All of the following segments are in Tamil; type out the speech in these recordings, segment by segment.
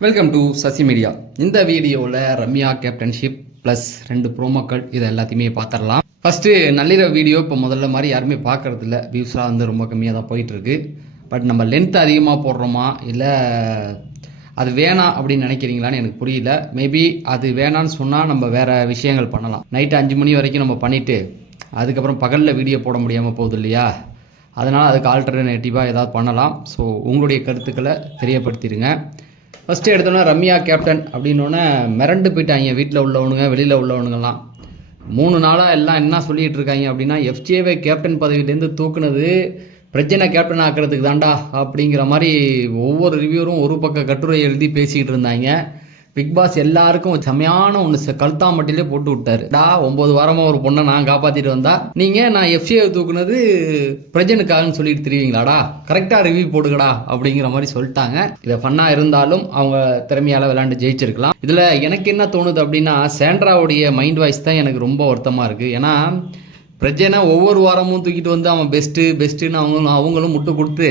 வெல்கம் டு சசி மீடியா இந்த வீடியோவில் ரம்யா கேப்டன்ஷிப் ப்ளஸ் ரெண்டு ப்ரோமோக்கள் இதை எல்லாத்தையுமே பார்த்துடலாம் ஃபஸ்ட்டு நள்ளிரவு வீடியோ இப்போ முதல்ல மாதிரி யாருமே பார்க்கறதில்ல வியூஸ்லாம் வந்து ரொம்ப கம்மியாக தான் போயிட்டுருக்கு. பட் நம்ம லென்த் அதிகமாக போடுறோமா இல்லை அது வேணாம் அப்படின்னு நினைக்கிறீங்களான்னு எனக்கு புரியல. மேபி அது வேணான்னு சொன்னால் நம்ம வேறு விஷயங்கள் பண்ணலாம். நைட்டு அஞ்சு மணி வரைக்கும் நம்ம பண்ணிவிட்டு அதுக்கப்புறம் பகலில் வீடியோ போட முடியாமல் போகுது இல்லையா? அதனால் அதுக்கு ஆல்டர்னேட்டிவாக ஏதாவது பண்ணலாம். ஸோ உங்களுடைய கருத்துக்களை தெரியப்படுத்திடுங்க. ஃபஸ்ட்டு எடுத்தோன்னா ரம்யா கேப்டன் அப்படின்னோடனே மிரண்டு போயிட்டாங்க. வீட்டில் உள்ளவனுங்க வெளியில் உள்ளவனுங்கெல்லாம். மூணு நாளாக எல்லாம் என்ன சொல்லிகிட்டு இருக்காங்க அப்படின்னா எஃப்ஜேவை கேப்டன் பதவியிலேருந்து தூக்குனது பிரச்சனை கேப்டன் ஆக்கிறதுக்கு தாண்டா அப்படிங்கிற மாதிரி ஒவ்வொரு ரிவ்யூரும் ஒரு பக்க கட்டுரை எழுதி பேசிக்கிட்டு இருந்தாங்க. பிக் பாஸ் எல்லாருக்கும் செமையான ஒன்று கழுத்தாமட்டிலே போட்டு விட்டாரு. டா ஒன்பது வாரமாக ஒரு பொண்ணை நான் காப்பாற்றிட்டு வந்தா நீங்கள் நான் எஃப்சிஐ தூக்குனது பிரஜனுக்காகன்னு சொல்லிட்டு தெரிவிங்களாடா? கரெக்டாக ரிவ்யூ போட்டுக்கடா அப்படிங்கிற மாதிரி சொல்லிட்டாங்க. இதை ஃபன்னாக இருந்தாலும் அவங்க திறமையால் விளையாண்டு ஜெயிச்சிருக்கலாம். இதில் எனக்கு என்ன தோணுது அப்படின்னா சேண்ட்ராவுடைய மைண்ட் வாய்ஸ் தான் எனக்கு ரொம்ப வருத்தமாக இருக்குது ஏன்னா பிரஜனை ஒவ்வொரு வாரமும் தூக்கிட்டு வந்து அவன் பெஸ்ட்டு பெஸ்ட்டுன்னு அவங்களும் அவங்களும் முட்டு கொடுத்து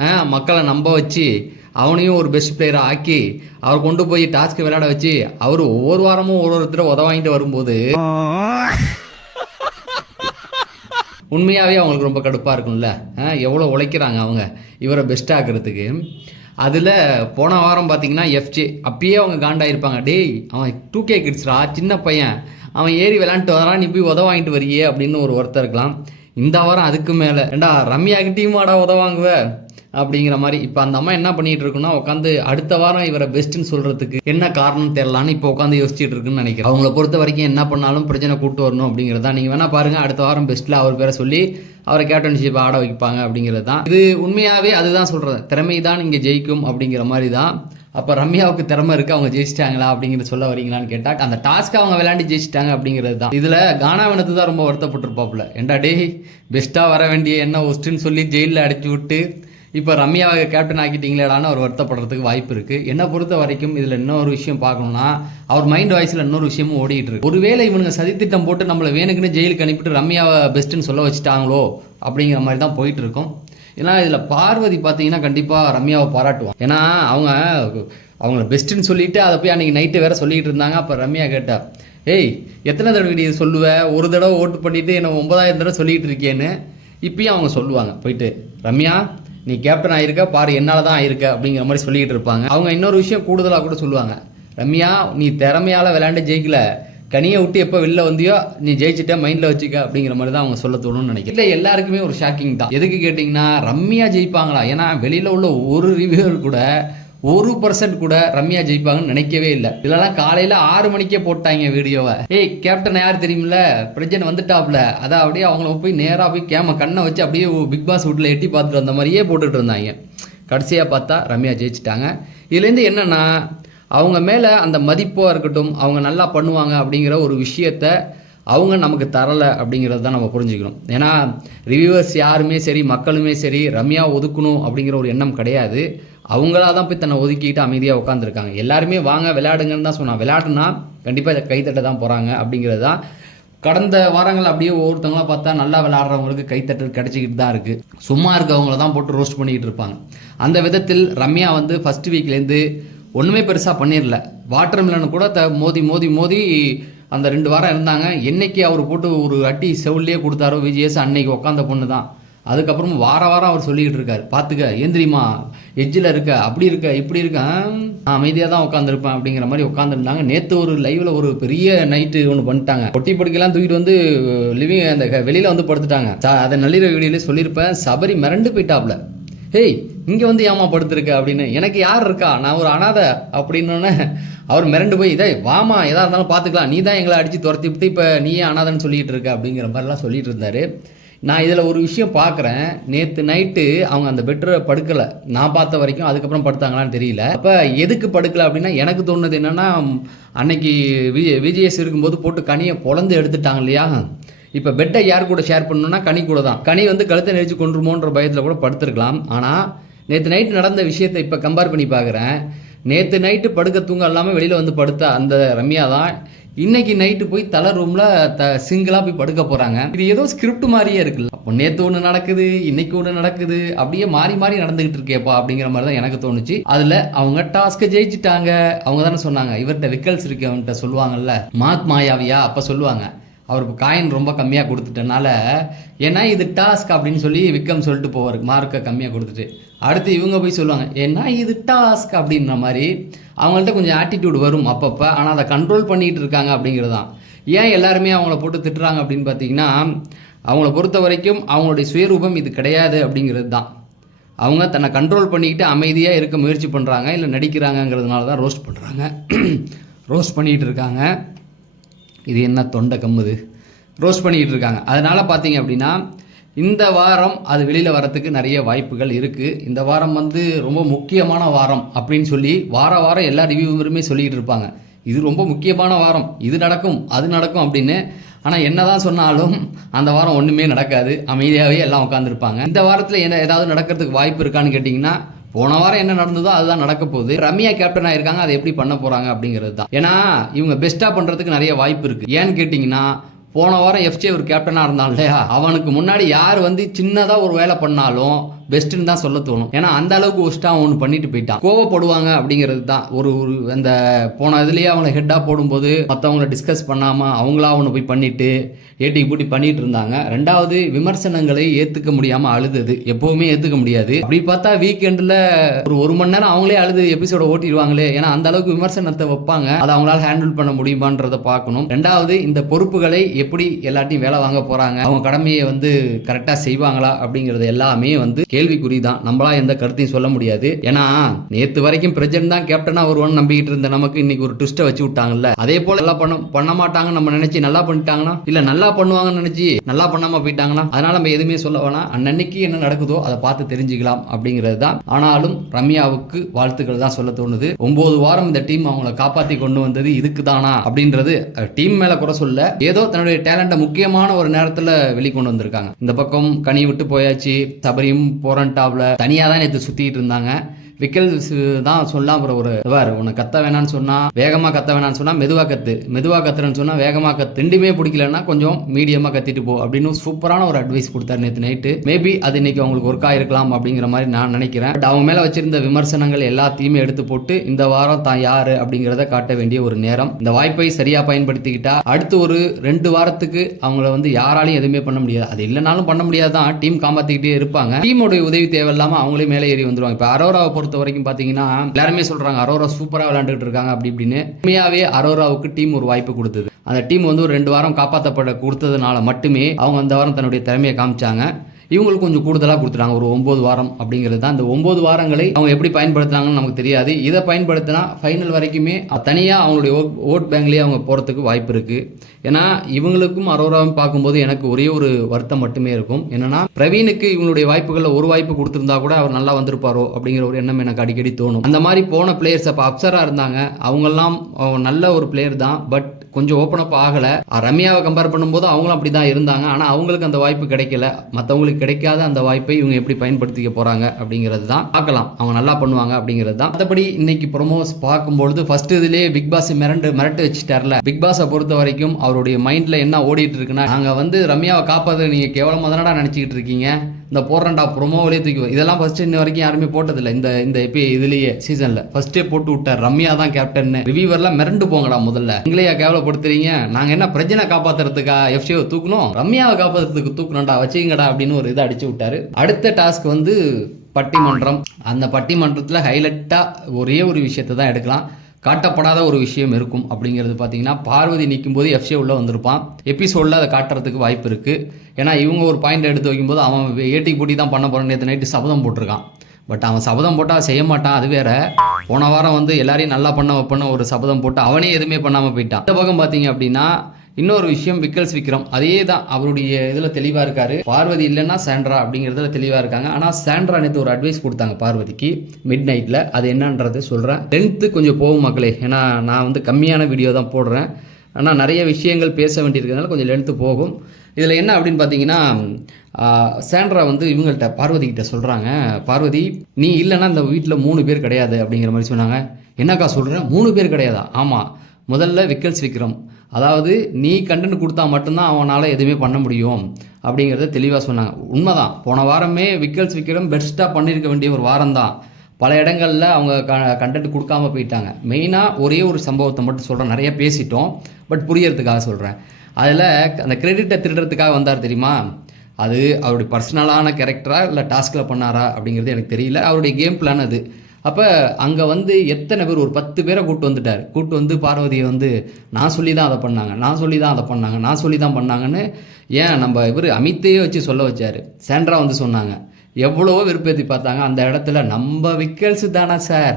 ஆ, மக்களை நம்ப வச்சு அவனையும் ஒரு பெஸ்ட் பிளேயரை ஆக்கி அவர் கொண்டு போய் டாஸ்க்கு விளையாட வச்சு அவர் ஒவ்வொரு வாரமும் ஒரு ஒருத்தர் உத வாங்கிட்டு வரும்போது உண்மையாகவே அவங்களுக்கு ரொம்ப கடுப்பாக இருக்கும்ல? எவ்வளோ உழைக்கிறாங்க அவங்க? இவரை பெஸ்ட் ஆக்கிறதுக்கு. அதில் போன வாரம் பார்த்தீங்கன்னா எஃப்ஜே அப்பயே அவங்க காண்டாயிருப்பாங்க. டேய் அவன் டூ கே கிட்ஸ்ரா சின்ன பையன். அவன் ஏறி விளாண்டுட்டு வரான் நீ போய் உத வாங்கிட்டு வரியே அப்படின்னு ஒரு ஒருத்தர் இருக்கலாம். இந்த வாரம் அதுக்கு மேலே. ஏண்டா ரம்யாக்கிட்டையும் வாடா உத அப்படிங்கிற மாதிரி இப்போ அந்த அம்மா என்ன பண்ணிட்டு இருக்குன்னா உட்காந்து அடுத்த வாரம் இவரை பெஸ்ட்டுன்னு சொல்கிறதுக்கு என்ன காரணம் தெரிலான்னு இப்போ உட்காந்து யோசிச்சுட்டு இருக்குன்னு நினைக்கிறேன். அவங்கள பொறுத்த வரைக்கும் என்ன பண்ணாலும் பிரச்சனை கூட்டு வரணும் அப்படிங்கிறதா நீங்கள் வேணால் பாருங்கள் அடுத்த வாரம் பெஸ்ட்டில் அவர் பேரை சொல்லி அவரை கேப்டன்ஷிப் ஆட வைப்பாங்க அப்படிங்கிறது தான் இது உண்மையாகவே அதுதான் சொல்கிறது திறமை தான் இங்கே ஜெயிக்கும் அப்படிங்கிற மாதிரி தான் அப்போ ரம்யாவுக்கு திறமை இருக்குது அவங்க ஜெயிச்சிட்டாங்களா அப்படிங்கிறத சொல்ல வரீங்களான்னு கேட்டால் அந்த டாஸ்க்கை அவங்க விளையாண்டு ஜெயிச்சிட்டாங்க அப்படிங்கிறது தான் இதில் கானாவினத்து தான் ரொம்ப வருத்தப்பட்டிருப்பாப்புல. ஏண்டா டே பெஸ்ட்டாக வர வேண்டிய என்ன ஒஸ்ட்டுன்னு சொல்லி ஜெயிலில் அடைச்சி விட்டு இப்போ ரம்யாவை கேப்டன் ஆக்கிட்டீங்களேடான்னு அவர் வருத்தப்படுறதுக்கு வாய்ப்பு இருக்குது என்னை பொறுத்த வரைக்கும் இதில் இன்னொரு விஷயம் பார்க்கணும்னா அவர் மைண்ட் வாய்ஸில் இன்னொரு விஷயமும் ஓடிட்டு இருக்கு. ஒருவேளை இவனுங்க சதித்திட்டம் போட்டு நம்மளை வேணுக்குன்னு ஜெயிலுக்கு அனுப்பிட்டு ரம்யாவை பெஸ்ட்டுன்னு சொல்ல வச்சுட்டாங்களோ அப்படிங்கிற மாதிரி தான் போயிட்டு இருக்கும். ஏன்னா இதில் பார்வதி பார்த்தீங்கன்னா கண்டிப்பாக ரம்யாவை பாராட்டுவான். ஏன்னா அவங்க அவங்கள பெஸ்ட்டுன்னு சொல்லிட்டு அதை போய் அன்றைக்கி நைட்டு வேற சொல்லிட்டு இருந்தாங்க. அப்போ ரம்யா கேட்டா ஏய் எத்தனை தடவை நீ சொல்லுவ? ஒரு தடவை ஓட்டு பண்ணிட்டு என்ன ஒன்பதாயிரம் தடவை சொல்லிட்டு இருக்கேன்னு. இப்பயும் அவங்க சொல்லுவாங்க. போயிட்டு ரம்யா நீ கேப்டன் ஆயிருக்க பாரு என்னால் தான் ஆயிருக்க அப்படிங்கிற மாதிரி சொல்லிக்கிட்டு இருப்பாங்க. அவங்க இன்னொரு விஷயம் கூடுதலாக கூட சொல்லுவாங்க. ரம்யா நீ திறமையால் விளையாண்டு ஜெயிக்கல. கனியை விட்டு எப்போ வெளில வந்தியோ நீ ஜெயிச்சிட்ட மைண்டில் வச்சுக்க அப்படிங்கிற மாதிரி தான் அவங்க சொல்ல தோணும்னு நினைக்கிறேன். இல்லை எல்லாருக்குமே ஒரு ஷாக்கிங் தான். எதுக்கு கேட்டிங்கன்னா ரம்யா ஜெயிப்பாங்களா? ஏன்னா வெளியில் உள்ள ஒரு ரிவ்யூவர் கூட ஒரு பர்சன்ட் கூட ரம்யா ஜெயிப்பாங்கன்னு நினைக்கவே இல்லை. இதெல்லாம் காலையில் ஆறு மணிக்கே போட்டாங்க வீடியோவை. ஏய் கேப்டன் யார் தெரியுமில்ல? பிரஜன் வந்துட்டாப்ல. அதான் அப்படியே அவங்கள போய் நேராக போய் கேம கண்ணை வச்சு அப்படியே பிக் பாஸ் வீட்டில் எட்டி பார்த்துட்டு வந்த மாதிரியே போட்டுட்டு இருந்தாங்க. கடைசியாக பார்த்தா ரம்யா ஜெயிச்சிட்டாங்க. இதுலேருந்து என்னன்னா அவங்க மேலே அந்த மதிப்பாக இருக்கட்டும் அவங்க நல்லா பண்ணுவாங்க அப்படிங்கிற ஒரு விஷயத்த அவங்க நமக்கு தரலை அப்படிங்கிறது தான் நம்ம புரிஞ்சுக்கணும். ஏன்னா ரிவ்யூவர்ஸ் யாருமே சரி மக்களுமே சரி ரம்யா ஒதுக்கணும் அப்படிங்கிற ஒரு எண்ணம் கிடையாது. அவங்களா தான் போய் தன்னை ஒதுக்கிட்டு அமைதியாக உட்காந்துருக்காங்க எல்லாருமே வாங்க விளையாடுங்கன்னு தான் சொன்னான் விளையாடுனா கண்டிப்பாக இதை கைத்தட்ட தான் போகிறாங்க அப்படிங்கிறது தான். கடந்த வாரங்கள் அப்படியே ஒவ்வொருத்தவங்களா பார்த்தா நல்லா விளையாடுறவங்களுக்கு கைத்தட்டல் கிடைச்சிக்கிட்டு தான் இருக்குது சும்மா இருக்கவங்கள தான் போட்டு ரோஸ்ட் பண்ணிக்கிட்டு இருப்பாங்க. அந்த விதத்தில் ரம்யா வந்து ஃபர்ஸ்ட் வீக்லேருந்து ஒன்றுமே பெருசாக பண்ணிடல. வாட்டர் மிலன் கூட த மோதி மோதி மோதி அந்த ரெண்டு வாரம் இருந்தாங்க. என்னைக்கு அவர் போட்டு ஒரு அட்டி செவிலே கொடுத்தாரோ விஜயஸ் அன்னைக்கு உட்காந்த பொண்ணு தான் அதுக்கப்புறம் வார வாரம் அவர் சொல்லிக்கிட்டு இருக்காரு. பார்த்துக்க ஏந்திரிமா எஜ்ஜில் இருக்க அப்படி இருக்க இப்படி இருக்க நான் அமைதியாக தான் உட்காந்துருப்பேன் அப்படிங்கிற மாதிரி உட்காந்துருந்தாங்க நேற்று ஒரு லைவில் ஒரு பெரிய நைட்டு ஒன்று பண்ணிட்டாங்க. பொட்டி படுக்கைலாம் தூக்கிட்டு வந்து லிவிங் அந்த வெளியில் வந்து படுத்துட்டாங்க. ச- அதை நள்ளிரவு வீடியோலேயே சொல்லியிருப்பேன். சபரி மிரண்டு போயிட்டாப்ல. ஹேய் இங்கே வந்து ஏமா படுத்துருக்க? அப்படின்னு. எனக்கு யார் இருக்கா? நான் ஒரு அனாதை அப்படின்னோடனே அவர் மிரண்டு போய் இதே வாமா எதாக இருந்தாலும் பார்த்துக்கலாம். நீ தான் எங்களை அடித்து துரத்தி விட்டு இப்போ நீயே அனாதைன்னு சொல்லிட்டு இருக்க அப்படிங்கிற மாதிரிலாம் சொல்லிட்டு இருந்தாரு. நான் இதில் ஒரு விஷயம் பார்க்குறேன் நேற்று நைட்டு அவங்க அந்த பெட்டரை படுக்கலை. நான் பார்த்த வரைக்கும் அதுக்கப்புறம் படுத்தாங்களான்னு தெரியல. அப்போ எதுக்கு படுக்கலை அப்படின்னா எனக்கு தோணுது என்னென்னா அன்னைக்கு விஜய் விஜயஸ் இருக்கும்போது போட்டு கனியை பொழந்து எடுத்துட்டாங்க இல்லையா? இப்போ பெட்டை யார் கூட ஷேர் பண்ணணும்னா கனி கூட தான். கனி வந்து கழுத்தை நெரிச்சு கொண்டுருமோன்ற பயத்தில் கூட படுத்திருக்கலாம். ஆனால் நேற்று நைட்டு நடந்த விஷயத்தை இப்போ கம்பேர் பண்ணி பார்க்குறேன் நேற்று நைட்டு படுக்க தூங்க இல்லாமல் வெளியில் வந்து படுத்த அந்த ரம்யா தான் இன்னைக்கு நைட்டு போய் தலை ரூம்ல த சிங்கிளாக போய் படுக்க போறாங்க. இது ஏதோ ஸ்கிரிப்ட் மாதிரியே இருக்குல்ல. அப்போ நேற்று ஒன்று நடக்குது இன்னைக்கு ஒன்று நடக்குது அப்படியே மாறி மாறி நடந்துகிட்டு இருக்கேப்பா அப்படிங்கிற மாதிரி தான் எனக்கு தோணுச்சு. அதில் அவங்க டாஸ்க்கை ஜெயிச்சிட்டாங்க. அவங்க தானே சொன்னாங்க. இவர்கிட்ட விக்கல்ஸ் இருக்கு அவன்கிட்ட சொல்லுவாங்கல்ல. மாத் மாயாவியா? அப்போ சொல்லுவாங்க. அவருக்கு காயின் ரொம்ப கம்மியாக கொடுத்துட்டனால ஏன்னா இது டாஸ்க் அப்படின்னு சொல்லி விக்ரம் சொல்லிட்டு போவார். மார்க்கை கம்மியாக கொடுத்துட்டு. அடுத்து இவங்க போய் சொல்லுவாங்க ஏன்னா இது டாஸ்க் அப்படின்ற மாதிரி அவங்கள்ட்ட கொஞ்சம் ஆட்டிடியூட் வரும் அப்பப்போ. ஆனால் அதை கண்ட்ரோல் பண்ணிகிட்டு இருக்காங்க அப்படிங்கிறது தான் ஏன் எல்லாருமே அவங்கள போட்டு திட்டுறாங்க அப்படின்னு பார்த்தீங்கன்னா அவங்கள பொறுத்த வரைக்கும் அவங்களுடைய சுயரூபம் இது கிடையாது அப்படிங்கிறது தான் அவங்க தன்னை கண்ட்ரோல் பண்ணிக்கிட்டு அமைதியாக இருக்க முயற்சி பண்ணுறாங்க இல்லை நடிக்கிறாங்கங்கிறதுனால தான் ரோஸ்ட் பண்ணுறாங்க ரோஸ்ட் பண்ணிகிட்டு இருக்காங்க. இது என்ன தொண்டை கம்முது? ரோஸ்ட் பண்ணிக்கிட்டு இருக்காங்க. அதனால் பார்த்தீங்க அப்படின்னா இந்த வாரம் அது வெளியில் வரத்துக்கு நிறைய வாய்ப்புகள் இருக்குது இந்த வாரம் வந்து ரொம்ப முக்கியமான வாரம் அப்படின்னு சொல்லி வார வாரம் எல்லா ரிவ்யூவருமே சொல்லிக்கிட்டு இருப்பாங்க. இது ரொம்ப முக்கியமான வாரம். இது நடக்கும் அது நடக்கும் அப்படின்னு. ஆனால் என்னதான் சொன்னாலும் அந்த வாரம் ஒன்றுமே நடக்காது. அமைதியாகவே எல்லாம் உட்காந்துருப்பாங்க இந்த வாரத்தில் என்ன ஏதாவது நடக்கிறதுக்கு வாய்ப்பு இருக்கான்னு கேட்டிங்கன்னா போன வாரம் என்ன நடந்ததோ அதுதான் நடக்க போகுது. ரம்யா கேப்டன் ஆயிருக்காங்க அதை எப்படி பண்ண போகிறாங்க அப்படிங்கிறது தான். ஏன்னா இவங்க பெஸ்ட்டாக பண்ணுறதுக்கு நிறைய வாய்ப்பு இருக்குது ஏன்னு கேட்டிங்கன்னா போன வாரம் எஃப்ஜே ஒரு கேப்டனாக இருந்தான் இல்லையா? அவனுக்கு முன்னாடி யார் வந்து சின்னதாக ஒரு வேலை பண்ணாலும் பெஸ்ட்டுன்னு தான் சொல்ல தோணும். ஏன்னா அந்த அளவுக்கு ஒஸ்ட்டாக ஒன்று பண்ணிட்டு போயிட்டான். கோவப்படுவாங்க அப்படிங்கிறது தான். ஒரு ஒரு அந்த போன இதுலேயே அவங்கள ஹெட்டாக போடும்போது மற்றவங்கள டிஸ்கஸ் பண்ணாமல் அவங்களா ஒன்று போய் பண்ணிட்டு ஏட்டிக்கு பூட்டி பண்ணிட்டு இருந்தாங்க. ரெண்டாவது விமர்சனங்களை ஏற்றுக்க முடியாமல் அழுதது. எப்போவுமே ஏற்றுக்க முடியாது. அப்படி பார்த்தா வீக்கெண்டில் ஒரு ஒரு மணி நேரம் அவங்களே அழுது எபிசோட ஓட்டிடுவாங்களே. ஏன்னா அந்த அளவுக்கு விமர்சனத்தை வைப்பாங்க. அதை அவங்களால ஹேண்டில் பண்ண முடியுமான்றதை பார்க்கணும். ரெண்டாவது இந்த பொறுப்புகளை எப்படி எல்லாத்தையும் வேலை வாங்க போறாங்க? அவங்க கடமையை வந்து கரெக்டாக செய்வாங்களா? அப்படிங்கிறது எல்லாமே வந்து கேள்விக்குறி தான் நம்மளா எந்த கருத்தையும் சொல்ல முடியாது. ஏன்னா நேத்து வரைக்கும் பிரஜன் தான் கேப்டனா வருவான்னு நம்பிக்கிட்டு இருந்த நமக்கு இன்னைக்கு ஒரு ட்விஸ்ட்டை வச்சு விட்டாங்கல்ல. அதே போல நல்லா பண்ண பண்ண மாட்டாங்க நம்ம நினைச்சு நல்லா பண்ணிட்டாங்கன்னா? இல்ல நல்லா பண்ணுவாங்கன்னு நினைச்சு நல்லா பண்ணாம போயிட்டாங்கன்னா? அதனால நம்ம எதுவுமே சொல்ல வேணாம். அன்னன்னைக்கு என்ன நடக்குதோ அதை பார்த்து தெரிஞ்சுக்கலாம் அப்படிங்கிறது தான் ஆனாலும் ரம்யாவுக்கு வாழ்த்துக்கள் தான் சொல்ல தோணுது. ஒன்பது வாரம் இந்த டீம் அவங்கள காப்பாத்தி கொண்டு வந்தது இதுக்கு தானா அப்படின்றது டீம் மேல குறை சொல்ல ஏதோ தன்னுடைய டேலண்ட்டை முக்கியமான ஒரு நேரத்துல வெளிக்கொண்டு வந்திருக்காங்க. இந்த பக்கம் கனி விட்டு போயாச்சு சபரியும் போரண்டாப்ல. தனியாக தான் நேற்று சுத்திட்டு இருந்தாங்க. விக்கல் தான் சொல்லலாம் அப்புறம் ஒரு வேறு உன்னை கத்த வேணாம்னு சொன்னா வேகமா கத்த வேணாம்னு சொன்னா மெதுவா கத்து. மெதுவா கத்துறேன்னு சொன்னா வேகமா கத்து. ரெண்டுமே பிடிக்கலன்னா கொஞ்சம் மீடியமா கத்திட்டு போ அப்படின்னு சூப்பரான ஒரு அட்வைஸ் கொடுத்தாரு நேற்று நைட்டு மேபி அது இன்னைக்கு அவங்களுக்கு ஒர்க் ஆயிருக்கலாம் அப்படிங்கிற மாதிரி நான் நினைக்கிறேன். பட் அவங்க மேல வச்சிருந்த விமர்சனங்கள் எல்லாத்தையுமே எடுத்து போட்டு இந்த வாரம் தான் யாரு அப்படிங்கிறத காட்ட வேண்டிய ஒரு நேரம். இந்த வாய்ப்பை சரியா பயன்படுத்திக்கிட்டா அடுத்து ஒரு ரெண்டு வாரத்துக்கு அவங்கள வந்து யாராலையும் எதுவுமே பண்ண முடியாது. அது இல்லைனாலும் பண்ண முடியாது தான் டீம் காப்பாத்திக்கிட்டே இருப்பாங்க. டீமோட உதவி தேவையில்லாம அவங்களே மேலே ஏறி வந்துருவாங்க. இப்போ அரோராவை பொறுத்த வரைக்கும் பார்த்தீங்கன்னா எல்லாருமே சொல்றாங்க அரோரா சூப்பராக விளையாண்டுட்டு இருக்காங்க அப்படி இப்படின்னு. உண்மையாகவே அரோராவுக்கு டீம் ஒரு வாய்ப்பு கொடுத்தது. அந்த டீம் வந்து ஒரு ரெண்டு வாரம் காப்பாற்றப்பட கொடுத்ததுனால மட்டுமே அவங்க அந்த வாரம் தன்னுடைய திறமையை காமிச்சாங்க. இவங்களுக்கு கொஞ்சம் கூடுதலாக கொடுத்துட்டாங்க. ஒரு ஒம்பது வாரம் அப்படிங்கிறது தான். இந்த ஒம்பது வாரங்களை அவங்க எப்படி பயன்படுத்துனாங்கன்னு நமக்கு தெரியாது. இதை பயன்படுத்தினா ஃபைனல் வரைக்குமே தனியாக அவங்களுடைய ஓட் ஓட் பேங்க்லேயே அவங்க போகிறதுக்கு வாய்ப்பு இருக்குது ஏன்னா இவங்களுக்கும் அரோராவும் பார்க்கும்போது எனக்கு ஒரே ஒரு வருத்தம் மட்டுமே இருக்கும். என்னன்னா பிரவீனுக்கு இவங்களுடைய வாய்ப்புகளில் ஒரு வாய்ப்பு கொடுத்துருந்தா கூட அவர் நல்லா வந்திருப்பாரோ அப்படிங்கிற ஒரு எண்ணம் எனக்கு அடிக்கடி தோணும். அந்த மாதிரி போன பிளேயர்ஸ் அப்போ அப்சராக இருந்தாங்க. அவங்கெல்லாம் நல்ல ஒரு பிளேயர் தான். பட் கொஞ்சம் ஓப்பன் அப் ஆகலை. ரம்யாவை கம்பேர் பண்ணும்போது அவங்களும் அப்படி தான் இருந்தாங்க. ஆனால் அவங்களுக்கு அந்த வாய்ப்பு கிடைக்கல. மற்றவங்களுக்கு கிடைக்காத அந்த வாய்ப்பை இவங்க எப்படி பயன்படுத்திக்க போகிறாங்க அப்படிங்கிறது தான் பார்க்கலாம். அவங்க நல்லா பண்ணுவாங்க அப்படிங்கிறது தான். மற்றபடி இன்னைக்கு ப்ரொமோஸ் பார்க்கும்பொழுது ஃபர்ஸ்ட் இதுலேயே பிக் பாஸ் மிரண்டு மிரட்டு வச்சுட்டார்ல. பிக் பாஸை பொறுத்த வரைக்கும் அவருடைய மைண்டில் என்ன ஓடிட்டு இருக்குன்னா நாங்கள் வந்து ரம்யாவை காப்பாற்ற நீங்கள் கேவலமாக தானடா நினச்சிக்கிட்டு இருக்கீங்க? இந்த போடுறேன்டா ப்ரொமோவிலே தூக்கி இதெல்லாம் ஃபர்ஸ்ட் இன்ன வரைக்கும் யாருமே போட்டதில்லை. இந்த இந்த இப்போ இதுலேயே சீசனில் ஃபர்ஸ்டே போட்டு விட்டார் ரம்யா தான் கேப்டன்னு ரிவியூவர்லாம் மிரண்டு போங்கடா முதல்ல. எங்களையா கேவலப்படுத்துறீங்க? நாங்கள் என்ன பிரஜனை காப்பாத்துறதுக்கா? எஃப்சியை தூக்கணும்? ரம்யாவை காப்பாத்துறதுக்கு தூக்கணும்டா வச்சுங்கடா அப்படின்னு ஒரு இதை அடிச்சு விட்டாரு. அடுத்த டாஸ்க் வந்து பட்டிமன்றம். அந்த பட்டிமன்றத்தில் ஹைலைட்டாக ஒரே ஒரு விஷயத்தை தான் எடுக்கலாம். காட்டப்படாத ஒரு விஷயம் இருக்கும் அப்படிங்கிறது பார்த்தீங்கன்னா பார்வதி நிற்கும் போது எஃப்சி உள்ள வந்திருப்பான். எபிசோடில் அதை காட்டுறதுக்கு வாய்ப்பு இருக்குது ஏன்னா இவங்க ஒரு பாயிண்ட் எடுத்து வைக்கும்போது அவன் ஏட்டிக்கு போட்டி தான் பண்ண போகிறேன் நேற்று நைட்டு சபதம் போட்டிருக்கான். பட் அவன் சபதம் போட்டால் செய்ய மாட்டான். அது வேற. போன வாரம் வந்து எல்லாரையும் நல்லா பண்ண வைப்பன்னு ஒரு சபதம் போட்டு அவனே எதுவுமே பண்ணாமல் போயிட்டான். இந்த பக்கம் பார்த்தீங்க அப்படின்னா இன்னொரு விஷயம் விக்கல்ஸ் விக்ரம். அதே தான் அவருடைய இதில் தெளிவாக இருக்காரு. பார்வதி இல்லைன்னா சாண்ட்ரா அப்படிங்கிறதுல தெளிவாக இருக்காங்க. ஆனால் சாண்ட்ரா நேற்று ஒரு அட்வைஸ் கொடுத்தாங்க பார்வதிக்கு மிட் நைட்டில் அது என்னன்றது சொல்கிறேன் லென்த்து கொஞ்சம் போகும் மக்களே. ஏன்னா நான் வந்து கம்மியான வீடியோ தான் போடுறேன். ஆனால் நிறைய விஷயங்கள் பேச வேண்டியிருக்கிறதுனால கொஞ்சம் லென்த்து போகும். இதில் என்ன அப்படின்னு பார்த்தீங்கன்னா சாண்ட்ரா வந்து இவங்கள்ட்ட பார்வதி கிட்ட சொல்கிறாங்க பார்வதி நீ இல்லைன்னா இந்த வீட்டில் மூணு பேர் கிடையாது அப்படிங்கிற மாதிரி சொன்னாங்க. என்னக்கா சொல்கிறேன் மூணு பேர் கிடையாதா? ஆமாம் முதல்ல விக்கல்ஸ் விக்ரம். அதாவது நீ கண்டென்ட் கொடுத்தா மட்டும்தான் அவனால் எதுவுமே பண்ண முடியும் அப்படிங்கிறத தெளிவாக சொன்னாங்க. உண்மைதான். போன வாரமே விக்கல்ஸ் விக்ரம் பெஸ்ட்டாக பண்ணியிருக்க வேண்டிய ஒரு வாரம் தான் பல இடங்களில் அவங்க க கண்டென்ட் கொடுக்காம போயிட்டாங்க. மெயினாக ஒரே ஒரு சம்பவத்தை மட்டும் சொல்கிறேன் நிறைய பேசிட்டோம். பட் புரியறதுக்காக சொல்கிறேன் அதில் அந்த கிரெடிட்டை திருடுறதுக்காக வந்தார் தெரியுமா? அது அவருடைய பர்சனலான கேரக்டரா இல்லை டாஸ்கில் பண்ணாரா அப்படிங்கிறது எனக்கு தெரியல. அவருடைய கேம் பிளான் அது. அப்போ அங்கே வந்து எத்தனை பேர் ஒரு பத்து பேரை கூப்பிட்டு வந்துட்டார். கூப்பிட்டு வந்து பார்வதியை வந்து நான் சொல்லி தான் அதை பண்ணாங்க நான் சொல்லி தான் அதை பண்ணாங்க நான் சொல்லி தான் பண்ணாங்கன்னு ஏன் நம்ம இவர் அமித்தையே வச்சு சொல்ல வச்சார். சேண்ட்ரா வந்து சொன்னாங்க. எவ்வளவோ விருப்பத்தி பார்த்தாங்க. அந்த இடத்துல நம்ம விக்கல்ஸு தானே சார்?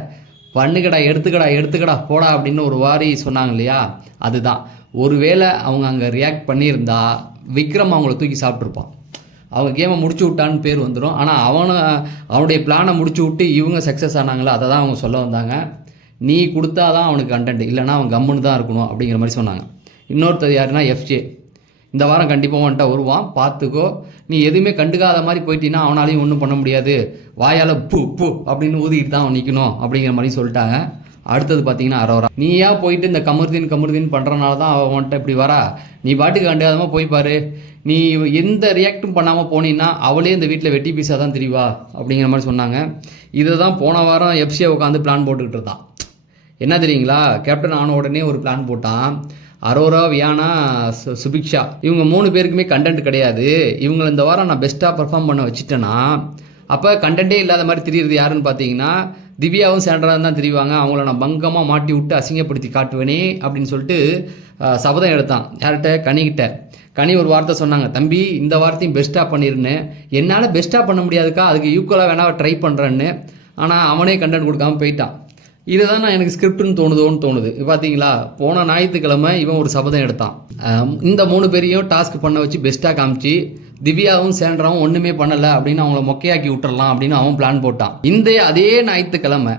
பண்ணுக்கடா எடுத்துக்கடா எடுத்துக்கடா போடா அப்படின்னு ஒரு வாரி சொன்னாங்க இல்லையா? அதுதான். ஒருவேளை அவங்க அங்கே ரியாக்ட் பண்ணியிருந்தா விக்ரம் அவங்கள தூக்கி சாப்பிட்ருப்பான் அவன் கேமை முடிச்சு விட்டான்னு பேர் வந்துடும் ஆனால் அவனை அவனுடைய பிளானை முடிச்சு விட்டு இவங்க சக்ஸஸ் ஆனாங்களோ அதை தான் அவங்க சொல்ல வந்தாங்க. நீ கொடுத்தா தான் அவனுக்கு கண்டென்ட் இல்லைனா அவன் கம்முன்னு தான் இருக்கணும் அப்படிங்கிற மாதிரி சொன்னாங்க. இன்னொருத்தர் யாருன்னா எஃப்ஜே இந்த வாரம் கண்டிப்பாக வந்துட்டா வருவான். பார்த்துக்கோ. நீ எதுவுமே கண்டுக்காத மாதிரி போயிட்டீங்கன்னா அவனாலையும் ஒன்றும் பண்ண முடியாது. வாயால் பூ பூ அப்படின்னு ஊதிக்கிட்டு தான் அவன் நிற்கணும் அப்படிங்கிற மாதிரி சொல்லிட்டாங்க. அடுத்தது பார்த்தீங்கன்னா அரோரா. நீயா போயிட்டு இந்த கமர்தீன் கமர்தீன் பண்ணுறனால தான் அவன்கிட்ட இப்படி வரா? நீ பாட்டுக்கு கண்டுக்காதமாக போய் பாரு. நீ எந்த ரியாக்டும் பண்ணாமல் போனீன்னா அவளே இந்த வீட்டில் வெட்டி பீஸாக தான் தெரியவா அப்படிங்கிற மாதிரி சொன்னாங்க. இதை தான் போன வாரம் எஃப்சியை உட்காந்து பிளான் போட்டுக்கிட்டு இருந்தான். என்ன தெரியுங்களா? கேப்டன் ஆன உடனே ஒரு பிளான் போட்டான். அரோரா வியானா சு- சுபிக்ஷா. இவங்க மூணு பேருக்குமே கண்டென்ட் கிடையாது. இவங்களை இந்த வாரம் நான் பெஸ்ட்டாக பெர்ஃபார்ம் பண்ண வச்சுட்டேன்னா அப்போ கண்டென்ட்டே இல்லாத மாதிரி தெரியுறது யாருன்னு பார்த்தீங்கன்னா திவ்யாவும் சேண்டராக தான் தெரிவாங்க. அவங்கள நான் பங்கமாக மாட்டி விட்டு அசிங்கப்படுத்தி காட்டுவேனே அப்படின்னு சொல்லிட்டு சபதம் எடுத்தான். யார்கிட்ட? கனிக்கிட்ட கனி ஒரு வார்த்தை சொன்னாங்க. தம்பி இந்த வார்த்தையும் பெஸ்ட்டாக பண்ணிருன்னு. என்னால் பெஸ்ட்டாக பண்ண முடியாதுக்கா. அதுக்கு ஈக்குவலாக வேணா ட்ரை பண்ணுறேன்னு ஆனால் அவனே கண்டென்ட் கொடுக்காம போயிட்டான். இதுதான் நான் எனக்கு ஸ்கிரிப்ட்னு தோணுதோன்னு தோணுது. பார்த்தீங்களா போன ஞாயிற்றுக்கிழமை இவன் ஒரு சபதம் எடுத்தான். இந்த மூணு பேரையும் டாஸ்க் பண்ண வச்சு பெஸ்ட்டாக காமிச்சு திவ்யாவும் சேண்ட்ராவும் ஒன்றுமே பண்ணலை அப்படின்னு அவங்கள மொக்கையாக்கி விட்டுறலாம் அப்படின்னு அவன் பிளான் போட்டான். இந்த அதே ஞாயிற்றுக்கிழமை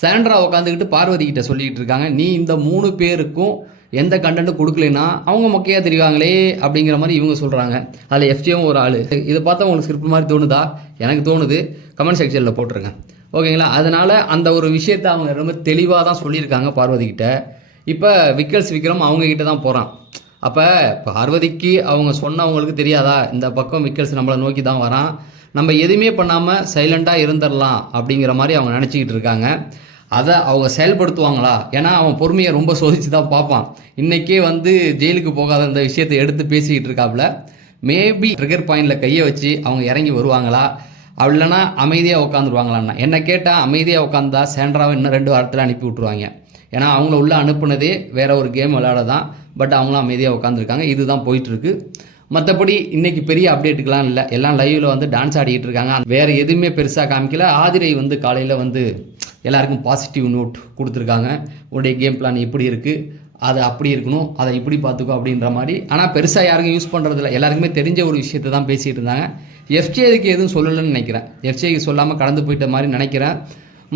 சேண்ட்ரா உட்காந்துக்கிட்டு பார்வதி கிட்ட சொல்லிக்கிட்டு இருக்காங்க நீ இந்த மூணு பேருக்கும் எந்த கண்டென்ட்டும் கொடுக்கலைன்னா அவங்க மொக்கையாக தெரிவாங்களே அப்படிங்கிற மாதிரி இவங்க சொல்கிறாங்க அதில் எஃப்ஜியும் ஒரு ஆள். இதை பார்த்தா உங்களுக்கு ஸ்கிரிப்ட் மாதிரி தோணுதா? எனக்கு தோணுது. கமெண்ட் செக்ஷனில் போட்டுருங்க. ஓகேங்களா? அதனால் அந்த ஒரு விஷயத்தை அவங்க ரொம்ப தெளிவாக தான் சொல்லியிருக்காங்க பார்வதி கிட்ட. இப்போ விக்கல்ஸ் விக்ரம் அவங்க கிட்ட தான் போகிறான் அப்போ பார்வதிக்கு அவங்க சொன்னவங்களுக்கு தெரியாதா? இந்த பக்கம் விக்கல்ஸ் நம்மளை நோக்கி தான் வரான். நம்ம எதுவுமே பண்ணாமல் சைலண்ட்டாக இருந்துடலாம் அப்படிங்கிற மாதிரி அவங்க நினச்சிக்கிட்டு இருக்காங்க. அதை அவங்க செயல்படுத்துவாங்களா? ஏன்னா அவன் பொறுமையை ரொம்ப சோதிச்சு தான் பார்ப்பான். இன்றைக்கே வந்து ஜெயிலுக்கு போகாத இந்த விஷயத்தை எடுத்து பேசிக்கிட்டு இருக்காப்புல மேபி ட்ரிகர் பாயிண்டில் கையை வச்சு அவங்க இறங்கி வருவாங்களா? அப்படி இல்லைன்னா அமைதியாக உட்காந்துருவாங்களான்னா என்ன கேட்டால் அமைதியாக உட்காந்தா சேண்ட்ராவை இன்னும் ரெண்டு வாரத்தில் அனுப்பி விட்ருவாங்க ஏன்னா அவங்கள உள்ளே அனுப்புனதே வேறு ஒரு கேம் விளையாட தான் பட் அவங்களும் அமைதியாக உட்காந்துருக்காங்க இதுதான் போயிட்டுருக்கு. மற்றபடி இன்றைக்கி பெரிய அப்டேட்டுக்கெலாம் இல்லை. எல்லாம் லைவில் வந்து டான்ஸ் ஆடிக்கிட்டு இருக்காங்க. வேறு எதுவுமே பெருசாக காமிக்கல. ஆதிரை வந்து காலையில் வந்து எல்லாருக்கும் பாசிட்டிவ் நோட் கொடுத்துருக்காங்க. உன்னுடைய கேம் பிளான் எப்படி இருக்குது அது அப்படி இருக்கணும். அதை இப்படி பார்த்துக்கோ அப்படின்ற மாதிரி. ஆனால் பெருசாக யாருக்கும் யூஸ் பண்ணுறதில்ல எல்லாருக்குமே தெரிஞ்ச ஒரு விஷயத்தை தான் பேசிகிட்டு இருந்தாங்க. எஃப்ஜேக்கு எதுவும் சொல்லலைன்னு நினைக்கிறேன். எஃப்ஜேக்கு சொல்லாமல் கடந்து போயிட்ட மாதிரி நினைக்கிறேன்.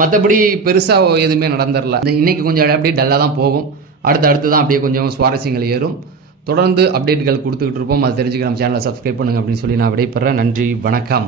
மற்றபடி பெருசாக எதுவுமே நடந்துடல இன்றைக்கி கொஞ்சம் அப்படியே டல்லாக தான் போகும். அடுத்து அடுத்து தான் அப்படியே கொஞ்சம் சுவாரஸ்யங்கள் ஏறும். தொடர்ந்து அப்டேட்டுகள் கொடுத்துக்கிட்டு இருப்போம். அது தெரிஞ்சுக்க நம்ம சேனலை சப்ஸ்கிரைப் பண்ணுங்க அப்படின்னு சொல்லி நான் விடைபெறேன். நன்றி வணக்கம்.